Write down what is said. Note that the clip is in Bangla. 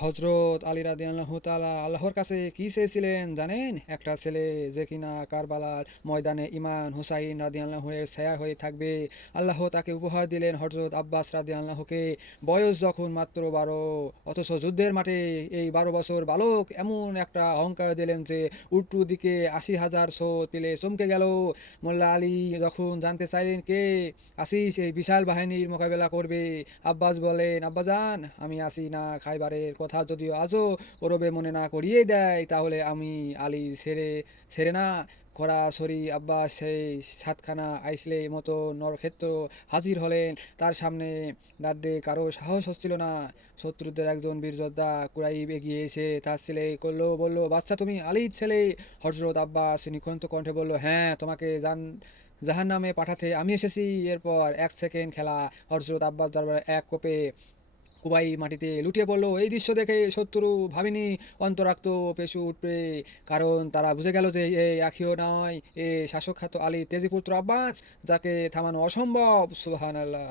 হজরত আলী রাদিয়াল্লাহু তাআলা আল্লাহর কাছে কি চেয়েছিলেন জানেন? একটা ছেলে যে কিনা কারবালার ময়দানে ইমাম হুসাইন রাদিয়াল্লাহু এর ছায়া হয়ে থাকবে। আল্লাহ তাকে উপহার দিলেন হজরত আব্বাস রাদিয়াল্লাহুকে। বয়স যখন মাত্র 12, অথচ যুদ্ধের মাঠে এই 12 বছর বালক এমন একটা অহংকার দিলেন যে উল্টো দিকে 80,000 সৈন্য পেলে চমকে গেল। মোল্লা আলী যখন জানতে চাইলেন কে আসিস এই বিশাল বাহিনীর মোকাবেলা করবে, আব্বাস বলেন, আব্বাজান আমি আসি না। খাইবারের কথা যদিও আজও ওরবে মনে না করিয়ে দেয়, তাহলে আমি আলী ছেড়ে ছেড়ে না সরাসরি আব্বাস সেই সাতখানা আইসলে মতো নরক্ষেত্র হাজির হলেন। তার সামনে দাঁড়ে কারো সাহস হচ্ছিল না। শত্রুদের একজন বীর যোদ্ধা কুরাইব এগিয়ে এসে তার ছেলে করলো, বলল, বাচ্চা তুমি আলীর ছেলে? হজরত আব্বাস নিখন্ত কণ্ঠে বলল, হ্যাঁ, তোমাকে জাহান্নামে পাঠাতে আমি এসেছি। এরপর 1 সেকেন্ড খেলা। হজরত আব্বাস দরবারে এক কোপে কুবাই মাটিতে লুটিয়ে পড়লো। এই দৃশ্য দেখে শত্রু ভাবিনি অন্তরাক্ত পেশু উঠবে, কারণ তারা বুঝে গেল যে এই আখিও নয়, এ শাসক খ্যাত আলী তেজিপুত্র আব্বাস, যাকে থামানো অসম্ভব। সুবহানাল্লাহ।